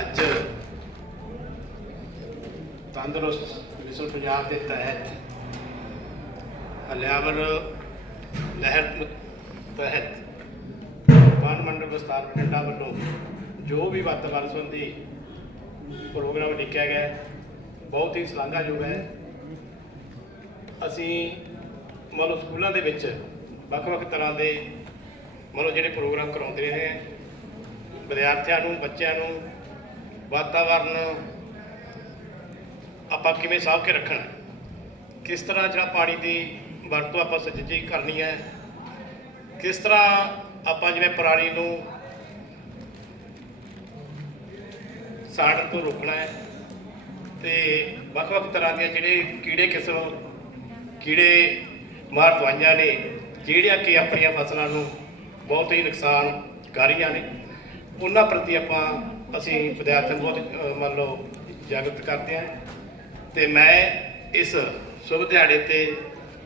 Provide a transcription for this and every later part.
ਅੱਜ ਤੰਦਰੁਸਤ ਮਿਸਲ ਪੰਜਾਬ ਦੇ ਤਹਿਤ ਹਲਿਆਵਰ ਲਹਿਰ ਤਹਿਤ ਵਨ ਮੰਡਲ ਵਿਸਤਾਰ ਬਠਿੰਡਾ ਵੱਲੋਂ ਜੋ ਵੀ ਵਾਤਾਵਰਣ ਸੰਬੰਧੀ ਪ੍ਰੋਗਰਾਮ ਲਿਖਿਆ ਗਿਆ ਬਹੁਤ ਹੀ ਸ਼ਲਾਘਾਯੋਗ ਹੈ। ਅਸੀਂ ਮਨ ਸਕੂਲਾਂ ਦੇ ਵਿੱਚ ਵੱਖ-ਵੱਖ ਤਰ੍ਹਾਂ ਦੇ ਮਨ ਜਿਹੜੇ ਪ੍ਰੋਗਰਾਮ ਕਰਾਉਂਦੇ ਰਹੇ ਵਿਦਿਆਰਥੀਆਂ ਨੂੰ, ਬੱਚਿਆਂ ਨੂੰ ਵਾਤਾਵਰਨ ਆਪਾਂ ਕਿਵੇਂ ਸਾਂਭ ਕੇ ਰੱਖਣਾ? ਕਿਸ ਤਰ੍ਹਾਂ ਜਿਹੜਾ ਪਾਣੀ ਦੀ ਵਰਤੋਂ ਆਪਾਂ ਸੁਚੱਜੀ ਕਰਨੀ ਹੈ? ਕਿਸ ਤਰ੍ਹਾਂ ਆਪਾਂ ਜਿਵੇਂ ਪਰਾਲੀ ਨੂੰ ਸਾੜਨ ਤੋਂ ਰੋਕਣਾ ਹੈ? ਤੇ ਵੱਖ-ਵੱਖ ਤਰ੍ਹਾਂ ਦੀਆਂ ਜਿਹੜੇ ਕੀੜੇ ਕਿਸਮ, ਕੀੜੇ ਮਾਰ ਦਵਾਈਆਂ ਨੇ, ਜਿਹੜੀਆਂ ਕਿ ਆਪਣੀਆਂ ਫਸਲਾਂ ਨੂੰ ਬਹੁਤ ਹੀ ਨੁਕਸਾਨ ਕਰ ਰਹੀਆਂ ਨੇ, ਉਹਨਾਂ ਪ੍ਰਤੀ ਆਪਾਂ ਅਸੀਂ ਵਿਦਿਆਰਥੀਆਂ ਨੂੰ ਬਹੁਤ ਅਹ, ਮੰਨ ਲਓ ਜਾਗਰੂਕ ਕਰਦੇ ਹਾਂ। ਤੇ ਮੈਂ ਇਸ ਸ਼ੁਭ ਦਿਹਾੜੇ ਤੇ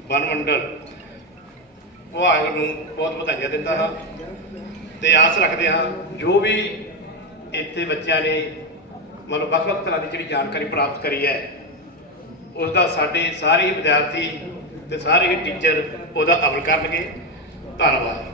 ਵਨ ਮੰਡਲ ਵਿਭਾਗ ਨੂੰ ਬਹੁਤ ਵਧਾਈਆਂ ਦਿੰਦਾ ਹਾਂ ਤੇ ਆਸ ਰੱਖਦੇ ਹਾਂ ਜੋ ਵੀ ਇੱਥੇ ਬੱਚਿਆਂ ਨੇ ਮਤਲਬ ਵੱਖ-ਵੱਖ ਤਰ੍ਹਾਂ ਦੀ ਜਿਹੜੀ ਜਾਣਕਾਰੀ ਪ੍ਰਾਪਤ ਕਰੀ ਹੈ ਉਸ ਦਾ ਸਾਡੇ ਸਾਰੇ ਵਿਦਿਆਰਥੀ ਤੇ ਸਾਰੇ ਹੀ ਟੀਚਰ ਉਹਦਾ ਅਮਲ ਕਰਨਗੇ। ਧੰਨਵਾਦ।